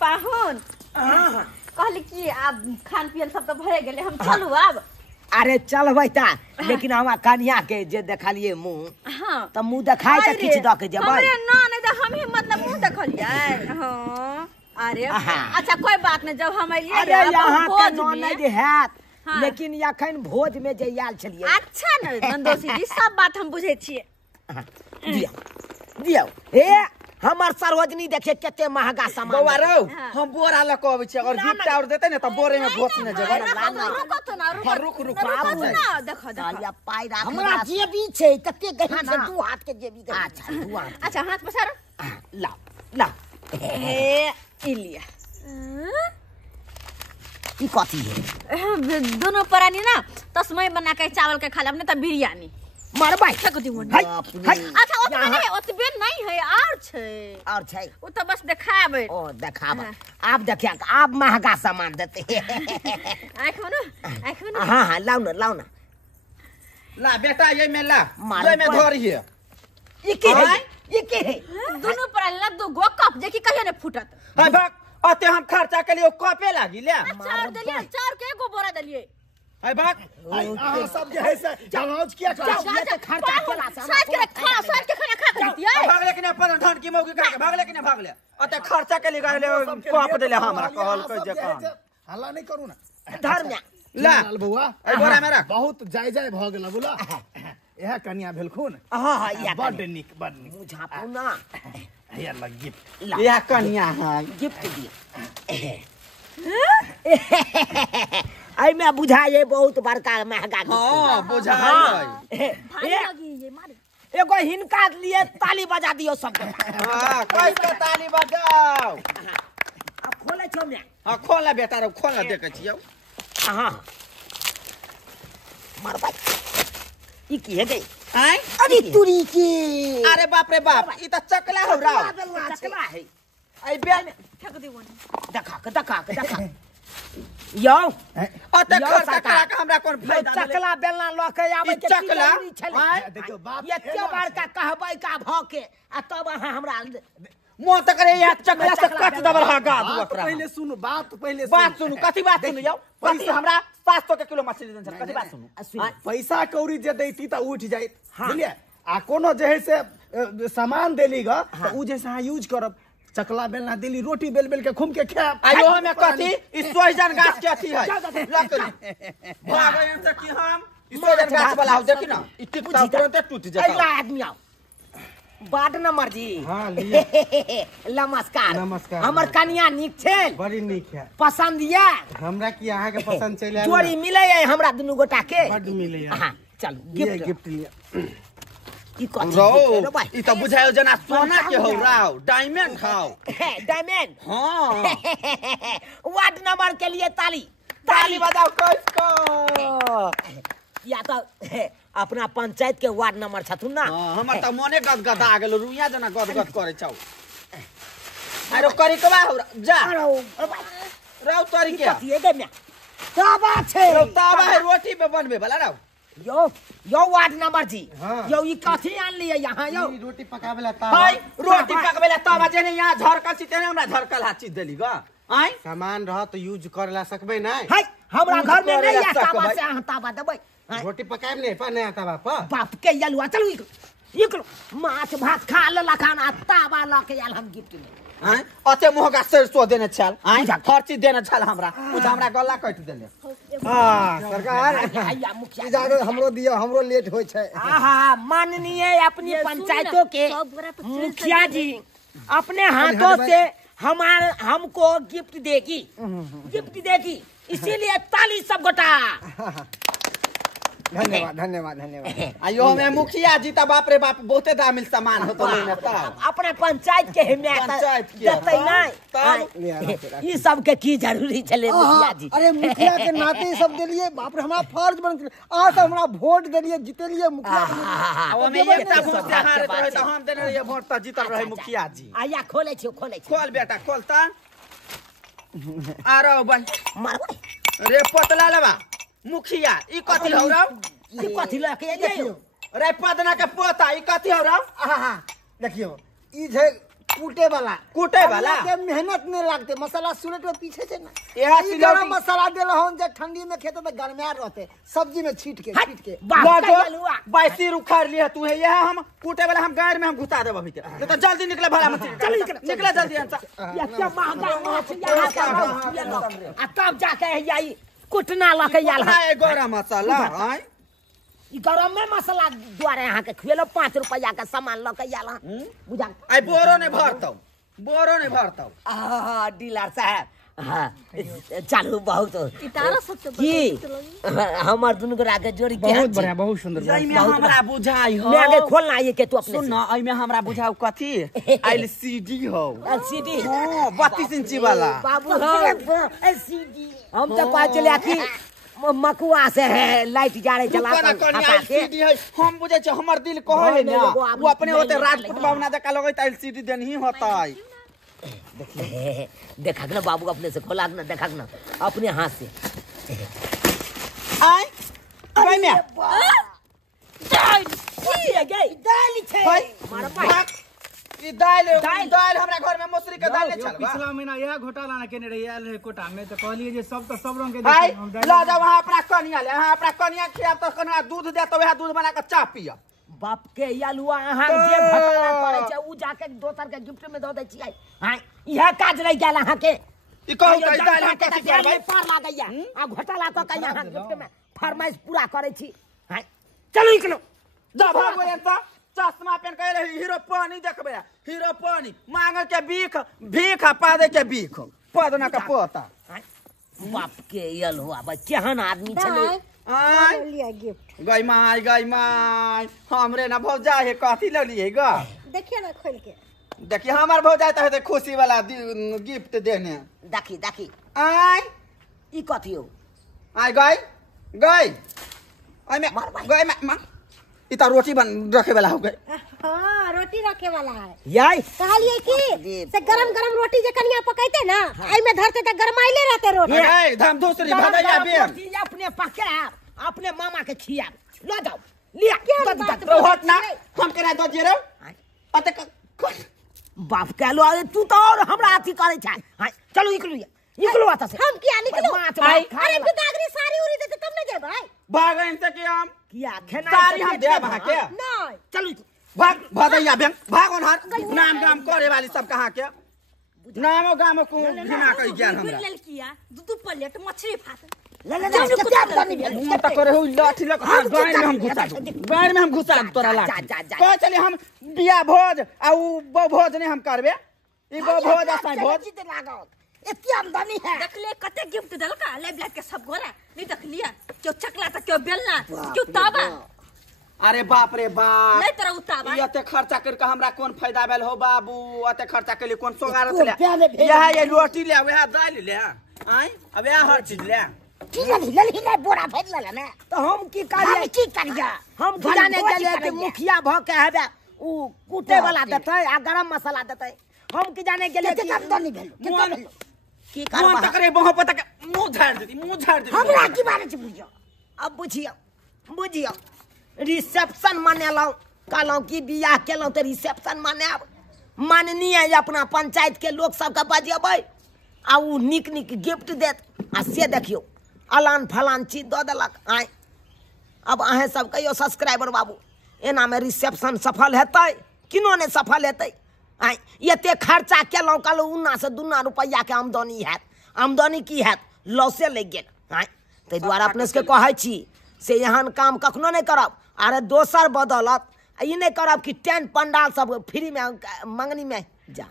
पाहुन कहली कि अब खान पियन सब तो भए गेले हम चलू अब। अरे चलबै ता लेकिन हमरा कन्या के जे देखलिए मुंह हां त मुंह देखाय के किछ द के जेबै। अरे ना नहीं तो हम ही मतलब मुंह देखलिए। हां अरे अच्छा कोई बात नहीं जब हम अइए अरे यहाँ के ननद हैत लेकिन अखन भोज में जे आयल छलिए। अच्छा न नंदोसी जी सब बात हम बुझे छिए। दियौ हे हमर सरोजनी देखे केते महंगा सामान बौआ रौ हम बोरा ल के आबै छी और गिफ्ट और देते न त बोरे में घोस न जेबै। रुको तो ना रुको ना देखो देखो पाई राख हमरा जेबी छै कते गहन छै 2 हाथ के जेबी। अच्छा 2 हाथ अच्छा हाथ पसार लाओ लाओ ए इलिया ई कथी है दोनों परानी ना तस्मै बना के चावल के खा ले अपने त बिरयानी मारबाई फेंक दी वो। अच्छा ओतबे नहीं ओतबे नहीं है और छै वो तो बस दिखाबे। ओ दिखाबे आप देखिए आप महंगा सामान देते आंख में हां हां लाओ ना ला बेटा ये में ला ये में धरिए। ई के है दोनों परानी ला दो गो कप देखी कहियो ने फुटत। हां भाग अते हम खर्चा के लिए कपे लागी ले चार दलिए चार के एगो बोरा दलिए। हाय भाग सब जे है से जहाज किया खर्चा केला साथ के खाना खा के दिया भाग लेकिन अपन धन की मौकी खा के भाग लेकिन भाग ले अते खर्चा के लिए कहले कप देले हमरा कहल कोई जे काम हल्ला नहीं करू ना धर्म ला बउआ ए बोरा में रख बहुत जाय भ गेल बुला यह कन्या भेलखुन। हां हां या बड निक बुझापू ना हे लग गिफ्ट यह कन्या है गिफ्ट दिए आई में बुझाए बहुत बड़का महंगा हां बुझा भारी लगी ये मारे एगो हिनका लिए ताली बजा दियो सब। हां कैसे ताली बजाओ अब खोले छो मैं। हां खोल ले बेटा रे खोल ले देखे छियो। हां मार भाई ई की है गई हैं अरे तुरी की अरे बाप रे बाप ई त चकला हो रहा चकला है आई बेन फेंक दी वो देखा यो अते खर्चा करा के हमरा कोन फायदा चकला बेलना ल के आबै के चकला देखियो बाप एते बड़का कहबै का भ के आ तब अहाँ हमरा मो त करे यह चकला से कट दबर हा गा दू ओकरा। पहले सुनु बात सुनु कथी बात सुनु जाओ कथी हमरा 700 के किलो मछली देन कथी बात सुनु पैसा कौड़ी जे दैती त उठ जाइत बुझलिए आ कोनो जे है से सामान देली ग त उ जैसे हां यूज करब चकला बेलना दिली रोटी बेल बेल के घूम के खाब आयो में कथी ई सोहजन गाछ के अथी है लकड़ी भागे से कि हम ई सोहजन गाछ वाला हो देखी ना ई टिकटा तुरंत टूट जाता। अगला आदमी आओ बाट नंबर जी। हां लिए नमस्कार हमर कन्या निक छै बड़ी निक है पसंद ये हमरा की अहाँ के पसंद चले आइल जोड़ी मिले है हमरा दुनु गोटा के बड मिले है। हां चल गिफ्ट लिए ई कथी रो ई त बुझायो जना सोना के हो राव डायमंड खाओ डायमंड हां वार्ड नंबर के लिए ताली बजाओ किसको या तो अपना पंचायत के वार्ड नंबर छथुन ना। हां हमर त मने गदगदा आ गेल रुइया जना गदगद करे छौ आरो करिकवा हो जा राव तरी के कथी है में ताबा छै ताबा है रोटी पे बनबे वाला राव यो वार्ड नंबर जी हाँ। यो ई कथी आन लिए यहाँ यो रोटी पकावेला हाय रोटी पकबेला ताबा जेने यहाँ झरकल छी तेने हमरा झरकल हाथ चीज देली ग आय सामान रह तो यूज करला सकबे ना हाय हमरा घर में नहीं है सकबै। ताबा से अहाँ ताबा देबै रोटी पकाएब नहीं पर नहीं ताबा पर बाप के यलुआ चलू इकलो माछ भात खा लेला खाना ताबा ला के आयल हम गिफ्ट में आय अते मोहगा सरसो देने छल आय हर चीज देने छल हमरा कुछ हमरा गला काट देले। हां सरकार आया मुखिया इजाजत हमरो दियो हमरो लेट होय छै। आहा माननीय अपनी पंचायतों के मुखिया जी अपने हाथों से हमको गिफ्ट देगी इसीलिए ताली सब गोटा। धन्यवाद आयो में मुखिया जी त बाप रे बाप बहुते दामिल सामान होतो लेने त अपने पंचायत के देते नहीं ई सब के की जरूरी छले मुखिया जी। अरे मुखिया के नाते सब देलिए बाप रे हमारा फर्ज बन आ त हमरा वोट देलिए जीतेलिए मुखिया अब में एकटा वोट से हारत रहे त हम देने रहिए वोट त जीतल रहे मुखिया जी। आया खोले छी खोल बेटा खोल त आरो बन मार रे पतला लेबा मुखिया ई कथी हो रौ ई कथी लके देखियो रे पदना के पोता ई कथी हो रौ देखियो ई जे कूटे वाला के मेहनत नहीं लगते मसाला सुलट में पीछे से ना यह ई गरम मसाला देला हन जे ठंडी में खेत में गरमाया रहते सब्जी में छीट के बाइसी उखाड़ लिया तू है यह हम कूटे वाला हम गाड़ में हम घुसा देब अभी तो जल्दी निकले भला मत निकले जल्दी ये क्या महंगा माछ यहाँ का तब जाके यही कुटना लके याल है गरम मसाला हैं ई गरम में मसाला द्वारे यहाँ के खुएलो 5 रुपया का सामान लके याल बुझा आई बोरो ने भरतौ डीलर साहब हाँ चालू बहुत इतारा सबसे की हमार दुनु के आगे जोड़ी के बहुत बढ़िया बहुत सुंदर एई में हमरा बुझाई हो मैं आगे खोलना ये के तू अपने सुन ना एई में हमरा बुझाऊ कथी एलसीडी हो एलसीडी हां 32 इंची वाला बाबू एलसीडी हम तो पा चले आखी मकुआ से है लाइट जारे चला एलसीडी है हम बुझे छ हमर दिल कहै ना वो अपने होते राजपूत भावना देखा लगै त एलसीडी देन ही होता है देखा ना बाबू अपने से खोला ना देखा ना अपने हाथ से आई भाई मैं दाल छे मारा पाई ई दाल हमरा घर में मसूरी के दाल चल पिछला महीना यह घोटाला ना केने रही आयल है कोटा में तो कहलिए जे सब तो सब रंग के आई ला जा वहां अपना कनिया ले हां अपना कनिया खिया तो कनिया दूध दे तो वह दूध बना के चा पिया बाप के यालुआ अहाँ जे घोटाला करे छै उ जाके दोसर के गिफ्ट में द दै छियै हां यह काज रह गेल अहाँ के ई कहू त दाल हम कथि करबै पार लागैया आ घोटाला क के अहाँ गिफ्ट में फरमाइश पूरा करे छी हां चलो निकलो जा भागो एता चश्मा पहन के रही हीरो पानी देखबे हीरो पानी मांगे के भीख पादे के भीख पदना का पोता बाप के यालुआ बा केहन आदमी छले आई लिया गिफ्ट गई माई हमरे ना भौजा है कथी ले लिए ग देखिए ना खोल के देखिए हमार भौजा तो खुशी वाला गिफ्ट देने देखी आई ई कथी हो आई गई आई में गई में इता रोटी बन रखे वाला हो गए हां रोटी रखे वाला है याई कहलिए कि से गरम रोटी जे कनिया पकाइते ना आई में धरते त गरमाइले रहते रोटी ए धम दूसरी भदैया बे अपने पका अपने मामा के खिया ला जाओ लिया तो हट ना हम केना दो जे रे अते बाप के लो तू तो और हमरा अथी करे छै हां चलो निकलो आता से हम किया निकलो अरे बिदागरी सारी उरी देते तब न जेबै भागन से कि हम किया खेना सारी हम दे वहां के नहीं चलो भाग भदैया बैंक भागन हर नाम करे वाली सब कहां के नामो गामो को घिना कहि गेल हमरा लड़किया दू प्लेट मछली भात ले मुंह त करे हो लाठी लक गाय में हम घुसा तोरा लाठी कह चली हम बिया भोज आ उ भोज नहीं हम करबे ई भोज आसा भोज इतनी आमदनी है देखले कते गिफ्ट देलका ले ब्लैक के सब गोरा नहीं देख लिया क्यों चकला त क्यों बेलना क्यों तावा अरे बाप रे बाप नहीं तेरा उतावा ये खर्चा करके हमरा कौन फायदा भेल हो बाबू अते खर्चा के लिए कौन सोगारत ले यह ये रोटी ले वह दाल ले आई अब यह हर चीज ले ले बोरा फेर ले ना तो हम की करिया हम जाने के लिए कि मुखिया भ के हेबे उ कूटे वाला देतै आ गरम मसाला देतै हम की जाने के लिए कि आमदनी भेल की कौन तक रे बहु पता के मुंह झाड़ देती हमरा की बारे से बुझियो अब बुझियो रिसेप्शन मनेलौ कहलौ कि बियाह केलौ त रिसेप्शन मनाब माननीय अपना पंचायत के लोग सब के बजेबै आ उ निक गिफ्ट देत आ से देखियो अलान फलान चीज द देलक आय अब अहे सब कहियो सब्सक्राइबर बाबू एना में रिसेप्शन सफल हेतै किनो ने सफल हेतै आय एते खर्चा केलौ कहलौ उन्ना से दुन्ना रुपया के आमदनी हैत आमदनी की हैत लॉसे लग गेल आय तै द्वारा अपने से कहै छी से एहन काम कखनो नहीं करब अरे दोसर बदौलत ई नहीं करब कि टेंट पंडाल सब फ्री में मंगनी में जा